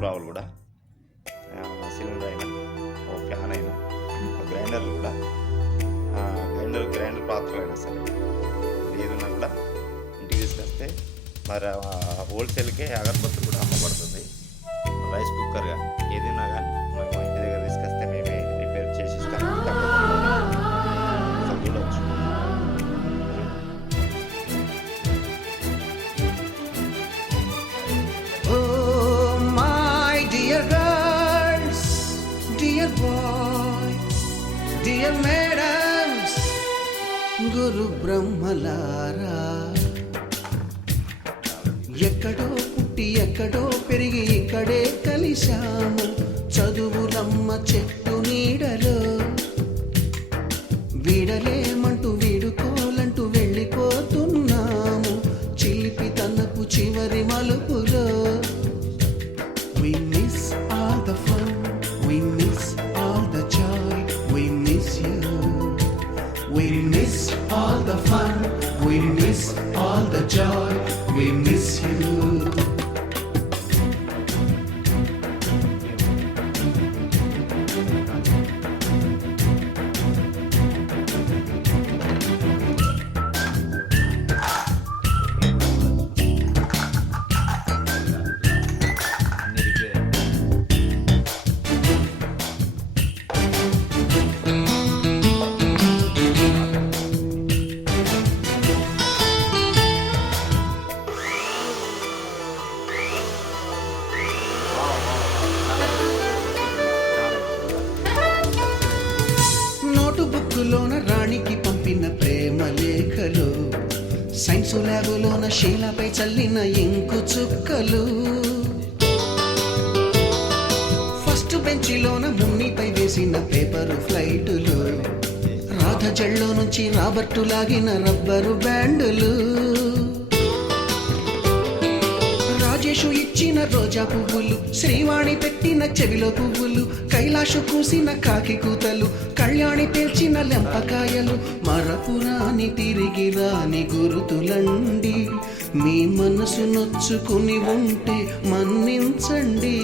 Problem కూడా cylinder అయినా ఓ fan అయినా గ్రైండర్లు కూడా గ్రైండర్ పాత్రలు అయినా సరే ఏదైనా కూడా ఇంటికి తీసుకొస్తే మరి హోల్సేల్కే అగరబత్తులు కూడా అమ్మబడుతుంది. రైస్ కుక్కర్ కానీ ఏదైనా కానీ మరి మా ఇంటి దగ్గర తీసుకొస్తే మేమే రిపేర్ చేసి ఇస్తాము. చూడవచ్చు. డియర్ మేడమ్స్, గురు బ్రహ్మలారా, ఎక్కడో పుట్టి ఎక్కడో పెరిగి ఇక్కడే కలిశాము. చదువులమ్మ చెట్టు నీడలో వీడలేమంటూ వీడుకోలంటూ వెళ్ళిపోతున్నాము. చిలిపి తనపు చివరి మలుపులో we miss all the fun, we miss all the joy, we miss you. We miss all the fun, we miss all the joy, we miss you. బుక్కులోన రాణికి పంపిన ప్రేమ లేఖలు, సైన్సు ల్యాబులోన శీలపై చల్లిన ఇంకు చుక్కలు, ఫస్ట్ బెంచిలోన మున్నిపై వేసిన పేపరు ఫ్లైటులు, రాధ జల్లో నుంచి రాబర్టు లాగిన rubber బ్యాండులు, Rajesh ఇచ్చిన రోజా పువ్వులు, శ్రీవాణి పెట్టిన చెవిలో పువ్వులు, కైలాషు కూసిన కాకి కూతలు, కళ్యాణి పేర్చిన లెంపకాయలు, మరపురాని తిరిగి రాని గురుతులండి. మీ మనసు నొచ్చుకుని ఉంటే మన్నించండి.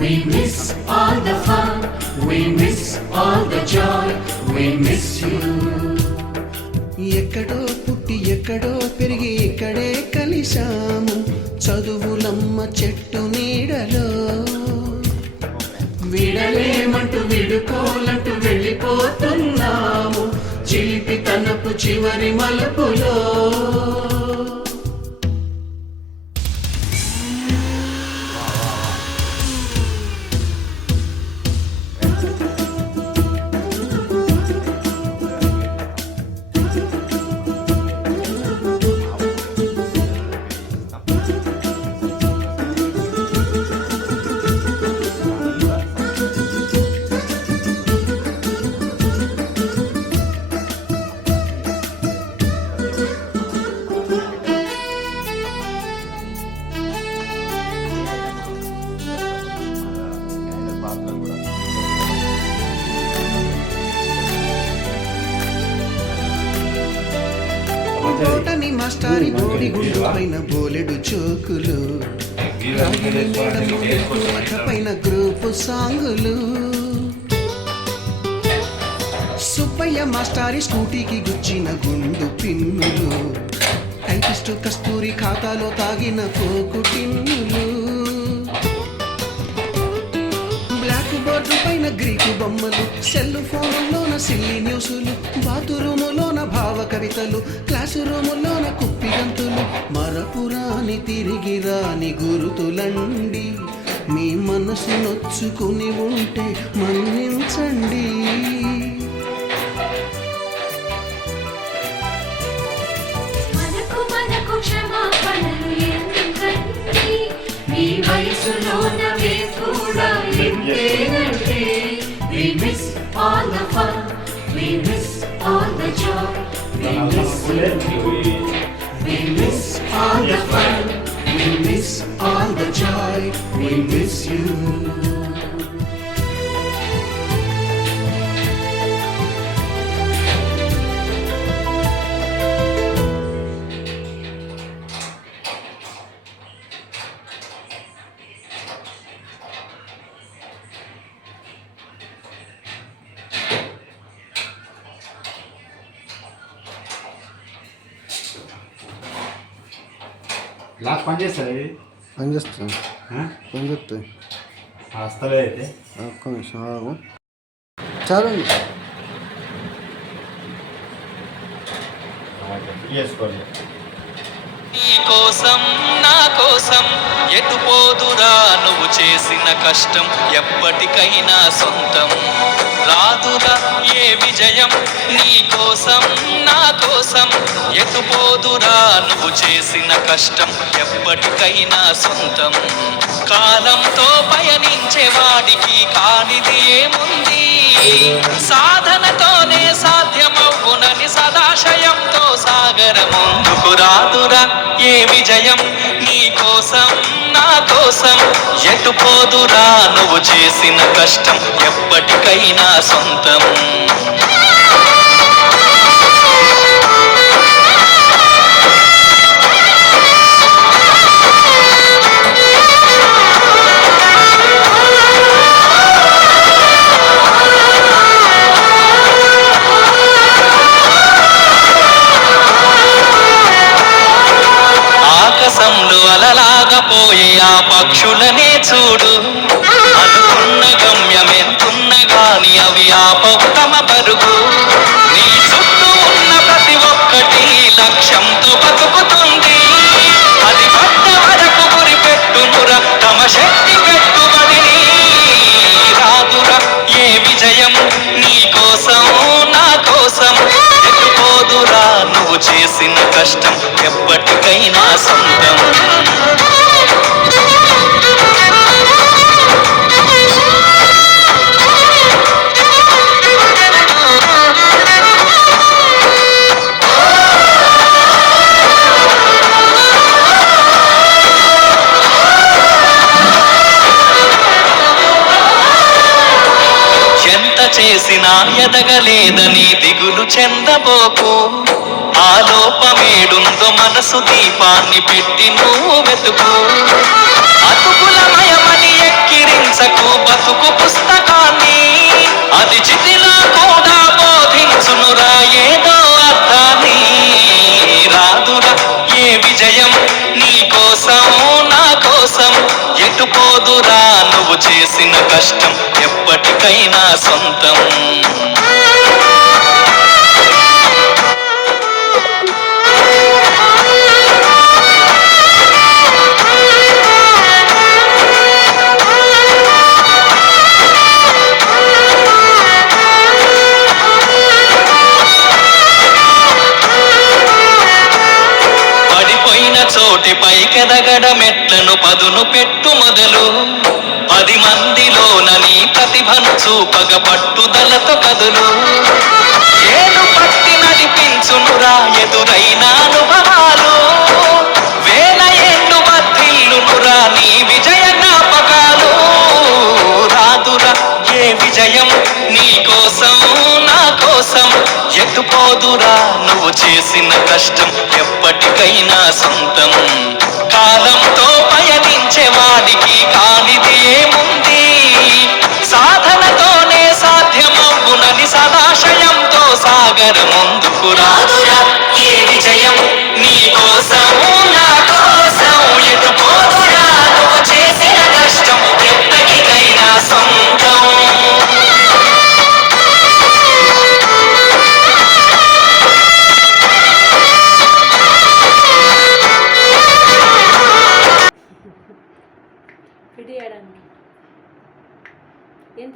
We miss all the fun, we miss all the joy, we miss you. ఎక్కడో పుట్టి ఎక్కడో పెరిగి ఇక్కడే కలిశాము. చదువులమ్మ చెట్టు నీడలో వీడలేమంటూ వీడుకోలంటూ వెళ్ళిపోతున్నాము. చిలిపి తనపు చివరి మలుపులో బోటని మాస్టారి బోడి గుండు పైన బోలెడు చోకులు, పైన గ్రూపు సాంగులు, సుబ్బయ్య మాస్టారి స్కూటీకి గుచ్చిన గుండు పిన్నులు, టైపిస్టు కస్తూరి ఖాతాలో తాగిన కోకు టిన్నులు, బ్లాక్ బోర్డు పైన గ్రీకు బొమ్మలు, సెల్ ఫోనుల్లోన సిల్లి న్యూసులు, బాతురూములోన భావ కవితలు, క్లాసు రూములోన కుప్పిగ తిరిగి రాని గురుతులండి. మీ మనసు నొచ్చుకుని ఉంటే మన్నించండి. మనకు క్షమాపణలు ఎందుకండి, మీ వయసులోనవే కూడా ఎంతేనండి. We miss all the fun, we miss all the joy, we miss all the fun, we miss all the joy, we miss you. Lock పని చేస్తుంది పనిచేస్తుంది పనిచేస్తుంది. వస్తలే అయితే ఒక్క నిమిషం ఆగు. చాలండి. చేసుకోవాలి. నీ కోసం నా కోసం ఎటు పోదురా నువ్వు చేసిన కష్టం ఎప్పటికైనా సొంతం రాదురా ఏ విజయం. నీ కోసం నా కోసం ఎటు పోదురా నువ్వు చేసిన కష్టం ఎప్పటికైనా సొంతం. కాలంతో పయనించే వాడికి కానిది ఏముంది, సాధనతోనే సాధ్యమవునని సదాశయంతో సాగర ముందుకు రాదురా ఏ విజయం. నీ కోసం నా కోసం ఎటు పోదురా నువ్వు చేసిన కష్టం ఎప్పటికైనా సొంతం. ఆకాశంలో అలలాగపోయే ఆ పక్షులనే చూడు, అనుకున్న గమ్యం ఎంతున్న గాని అవి ఆపవు తమ పరుగు. నీ చుట్టూ ఉన్న ప్రతి ఒక్కటి లక్ష్యంతో బతుకుతుంది, అది పట్ట వరకు గురి పెట్టునురా తమ శక్తి పెట్టుబడిని. రాదురా ఏ విజయం నీ కోసం నా కోసం ఎటు పోదురా నువ్వు చేసిన కష్టం ఎప్పటికైనా సొంతం. ఎంత చేసినా ఎదగలేదని దిగులు చెందబోకు, ఆ లోపమేడుందో మనసు దీపాన్ని పెట్టి నువ్వు వెతుకు. అతుకులమయమని ఎక్కిరించకు బతుకు పుస్తకాన్ని, అది చితిలా కూడా బోధించునురా ఏదో అర్థాన్ని. రాదురా ఏ విజయం నీ కోసం నా కోసం ఎటు పోదురా నువ్వు చేసిన కష్టం ఎప్పటికైనా సొంతం. చోటి పైకెదగడ మెట్లను పదును పెట్టు మొదలు, 10 మందిలోనని ప్రతిభను చూపగ పట్టుదలతో కదులు. ఏను పట్టి నడిపించునురా ఎదురైన అనుభవాలు, వేల ఏళ్ళు వర్ధిల్లునురా నీ విజయ జ్ఞాపకాలు. రాదురా ఏ విజయం నీ కోసం నా కోసం ఎటు పోదురా నువ్వు చేసిన కష్టం ఎప్పటికైనా సొంతం. కాలంతో పయనించే వాడికి కానిది ఏముంది, సాధనతోనే సాధ్యమవునని సదాశయంతో సాగర ముందుకు రాదురా ఏ విజయం నీ కోసం నా కోసం ఎటు పోదురా నువ్వు చేసిన కష్టం ఎప్పటికైనా సొంతం.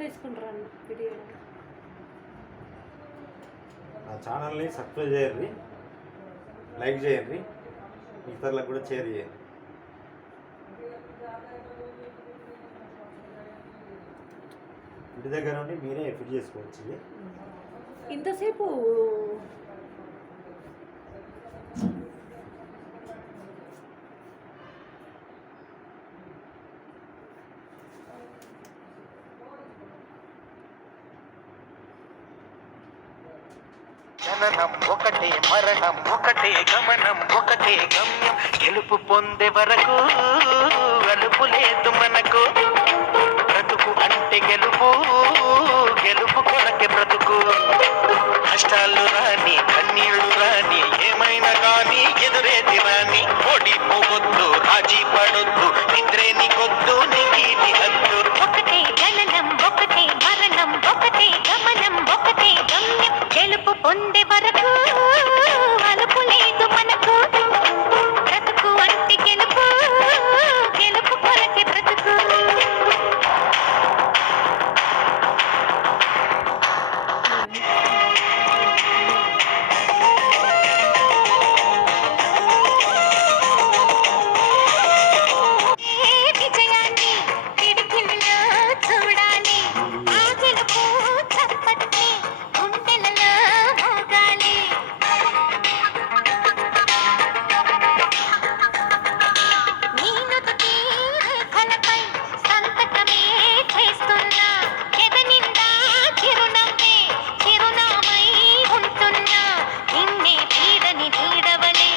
వేసుకుంటారు వీడియోలో. నా ఛానల్ని సబ్స్క్రైబ్ చేయండి, లైక్ చేయండి, ఇతరులకు కూడా షేర్ చేయండి. ఇంటి దగ్గర నుండి మీరే ఫిట్ చేసుకోవచ్చు. ఇది ఇంతసేపు జననం ఒకటే, మరణం ఒకటే, గమనం ఒకటే గమ్యం. గెలుపు పొందే వరకు అలుపు లేదు మనకు. బ్రతుకు అంటే గెలుపు, గెలుపు కొరకే బ్రతుకు. కష్టాలు రాని, కన్నీళ్లు రాని, ఏమైనా కానీ ఎదురేది రాని. ఓడిపోవద్దు, రాజీ పడొద్దు, నిద్రే నీకొద్దు, నీకీది హద్దు. ఒకటే జననం ఒకటే, మరణం ఒకటే, గమనం ఒకటే గమ్యం. గెలుపు పొందే వరకు అలుపు లేదు మనకు. బ్రతుకు అంటే గెలుపు, గెలుపు కొరకే బ్రతుకు. విజయాన్ని కిటికీలలో చూడాలి. ఆ గెలుపు చప్పట్లే గుండెలలో మోగాలి. నీ నుదుటి రేఖలపై సంతకమే చేస్తున్నా. ఎద నిండా చిరునవ్వే చిరునామై ఉంటున్నా. నిన్నే వీడని వీడవలే,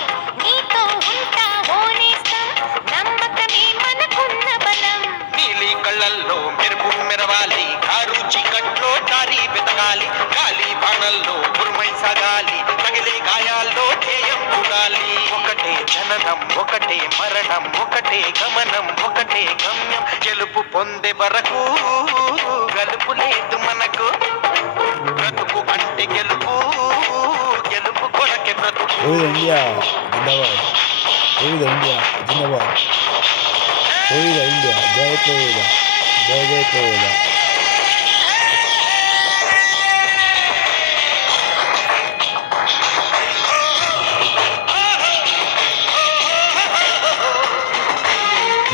నీతో ఉంటా ఓనేస్తాం. నమ్మకమే మనకున్న బలం. నీలి కళ్ళల్లో మెరుపు మెరవాలి, కారు చీకట్లో దారి వెతకాలి. గాలి బాణల్లో ఉరుమై సాగాలి, తగిలే గాయాల్లో ధ్యేయం చూడాలి. ఒకటే జననం ఒకటే, మరణం ఒకటే, గమనం ఒకటే గమ్యం. గెలుపు పొందే వరకు గలుపు లేదు మనకు. బ్రతుకు అంటే గెలుపు, గెలుపు కొరకే బ్రతుకు. ఇండియా జిందాబాద్, ఇండియా జిందాబాద్, ఇండియా జై ప్రవేద, జై జై ప్రవేద.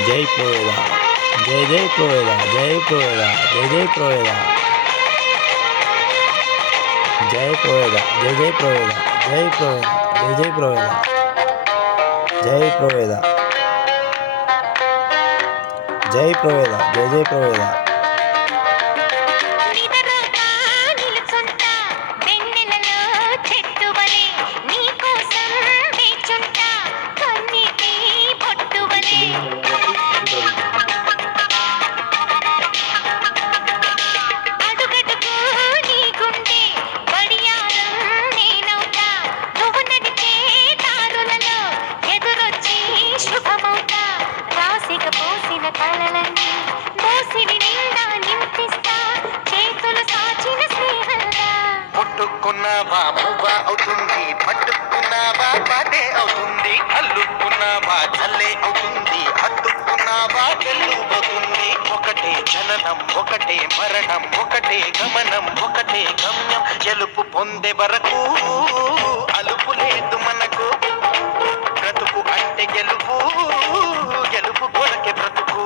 జై ప్రవేద, జై జై ప్రవేద, జై ప్రవేద, జై జై ప్రవేద, జై ప్రవేద, జై జై ప్రవేద, జై ప్రవేద, జై జై ప్రవేద, జై ప్రవేద, జై ప్రవేద, జై జై ప్రవేద. నిదరోగా నిలుచుంటా వెన్నెలలో చెట్టువలే. నీకోసం వేచుంటా కన్నీటి పొట్టువలే. అడుగడుగు నీ గుండె గడియారం నేనవుతా. నువ్వు నడిచే దారులలో ఎదురొచ్చి శుభమవుతా. రాసిక పోసిన కలలన్నీ దోసిడి నిండా నింపిస్తా. చేతులు సాచిన స్నేహంగా ముట్టుకున్నావా పువ్వా అవుతుంది, పట్టుకున్నావా పాటే అవుతుంది. అల్లుకున్నావా చల్లే అవుతుంది, హత్తుకున్నావా వెల్లుబోతుంది. ఒకటే జననం ఒకటే, మరణం ఒకటే, గమనం ఒకటే గమ్యం. గెలుపు పొందే వరకు అలుపు లేదు మనకు. బ్రతుకు అంటే గెలుపు, గెలుపు కొరకే బ్రతుకు.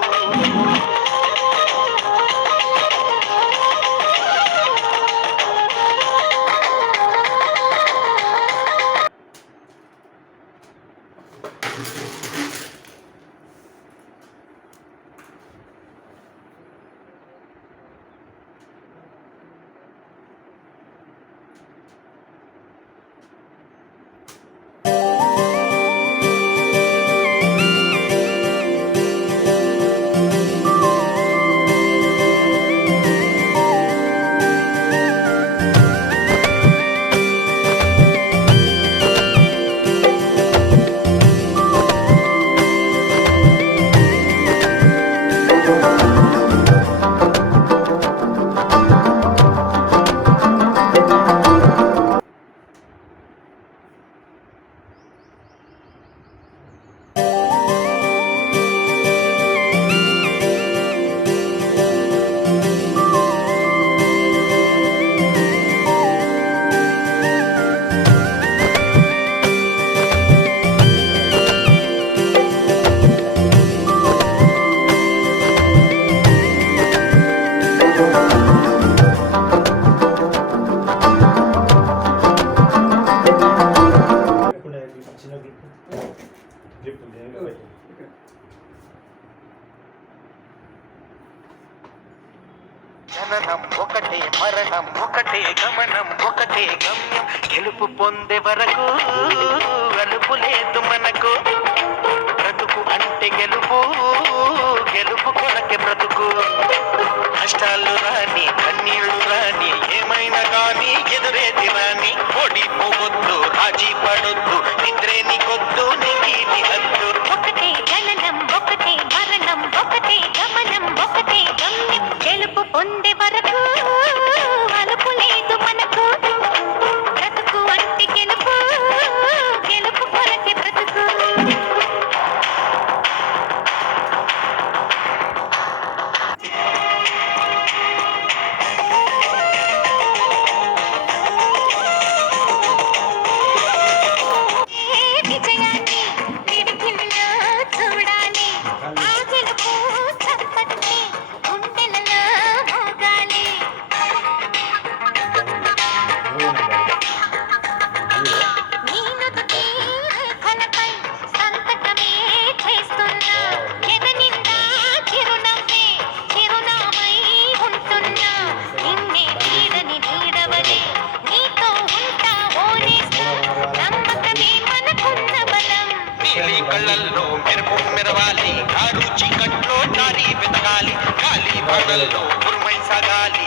లిఫ్ట్ దేనికి జననం ఒకటే మరణం ఒకటే గమనం ఒకటే గమ్యం గెలుపు పొందే వరకు అలుపు లేదు మనకు బ్రతుకు అంటే గెలుపు గెలుపు కొరకే బ్రతుకు కష్టాలు రాని కన్నీళ్లు రాని ఏమైనా కానీ ఎదురేది రాని ఓడిపోవద్దు రాజీ పడొద్దు నిద్రే నీకొద్దు నీకి హద్దు ఒకటే జననం ఒకటే మరణం ఒకటే గమనం ఒకటే గమ్యం గెలుపు పొందే వరకు అలుపు లేదు మనకు బ్రతుకు అంటే గెలుపు గెలుపు కొరకే బ్రతుకు విజయాన్ని పిడికిలిలో చూడాలి ఆ గెలుపు చప్పట్ని గుండెలలో మోగాలి నీ నుదుటి రేఖలపై సంతకమే చేస్తున్నా ఎద నిండా చిరునవ్వే చిరునామై ఉంటున్నా నిన్నే నీడని నీడవలే నీతో ఉంటా ఓనేస్తా నమ్మకమే మనకున్న బలం నీలి కళ్ళల్లో మెరుపు మెరవాలి కారు చీకట్లో దారి వెతకాలి గాలి బాణల్లో ఉరుమై సాగాలి